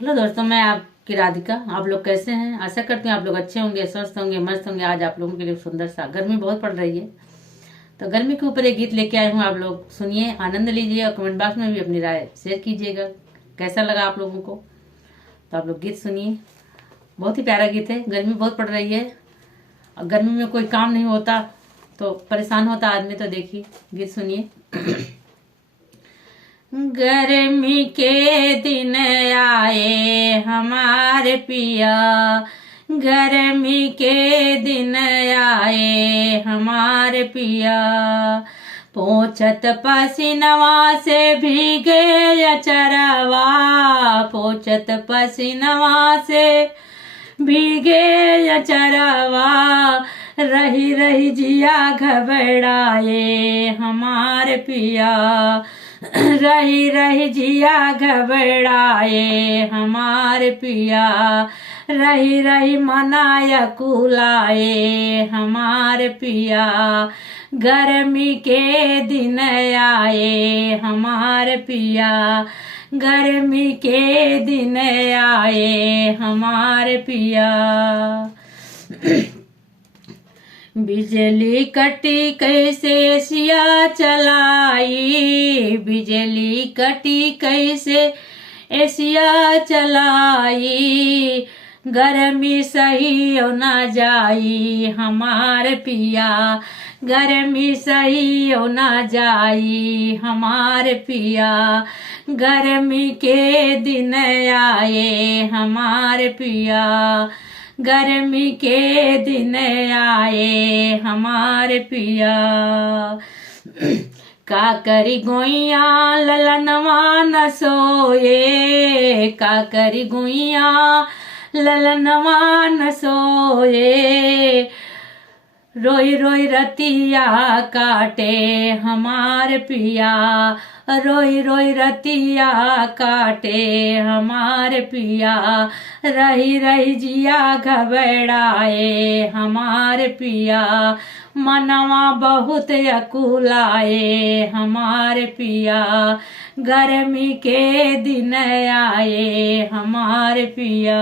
Hello दोस्तों, मैं आपकी राधिका। आप लोग कैसे हैं? आशा करती हूँ आप लोग अच्छे होंगे, स्वस्थ होंगे, मस्त होंगे। आज आप लोगों के लिए सुंदर सा, गर्मी बहुत पड़ रही है तो गर्मी के ऊपर एक गीत लेके आई हूँ। आप लोग सुनिए, आनंद लीजिए और कमेंट बॉक्स में भी अपनी राय शेयर कीजिएगा कैसा लगा आप लोगों को। तो आप लोग गीत सुनिए, बहुत ही प्यारा गीत है। गर्मी बहुत पड़ रही है और गर्मी में कोई काम नहीं होता तो परेशान होता आदमी। तो देखिए, गीत सुनिए। गर्मी के दिन आए हमारे पिया, गर्मी के दिन आए हमारे पिया, पोछत पसीनवा से भीगे अचरवा, पोछत पसीनवा से भीगे अचरवा, रही रही जिया घबराए हमारे पिया, रही रही जिया घबराए हमारे पिया, रही रही मनाया कुलाए हमारे पिया, गर्मी के दिन आए हमारे पिया, गर्मी के दिन आए हमारे पिया। बिजली कटी कैसे सिया चलाई, बिजली कटी कैसे एसिया चलाई, गर्मी सही हो ना जाई हमारे पिया, गर्मी सही हो ना जाई हमारे पिया, गर्मी के दिन आए हमारे पिया, गर्मी के दिन आए हमारे पिया। का करी गोइया ललनवा न सोए, का करी गोइया ललनवा न सोए, रोई रोई रतिया काटे हमारे पिया, रोई रोई रतिया काटे हमारे पिया, रही रही जिया घबराए हमारे पिया, मनवा बहुत अकुलाए हमारे पिया, गर्मी के दिन आए हमारे पिया।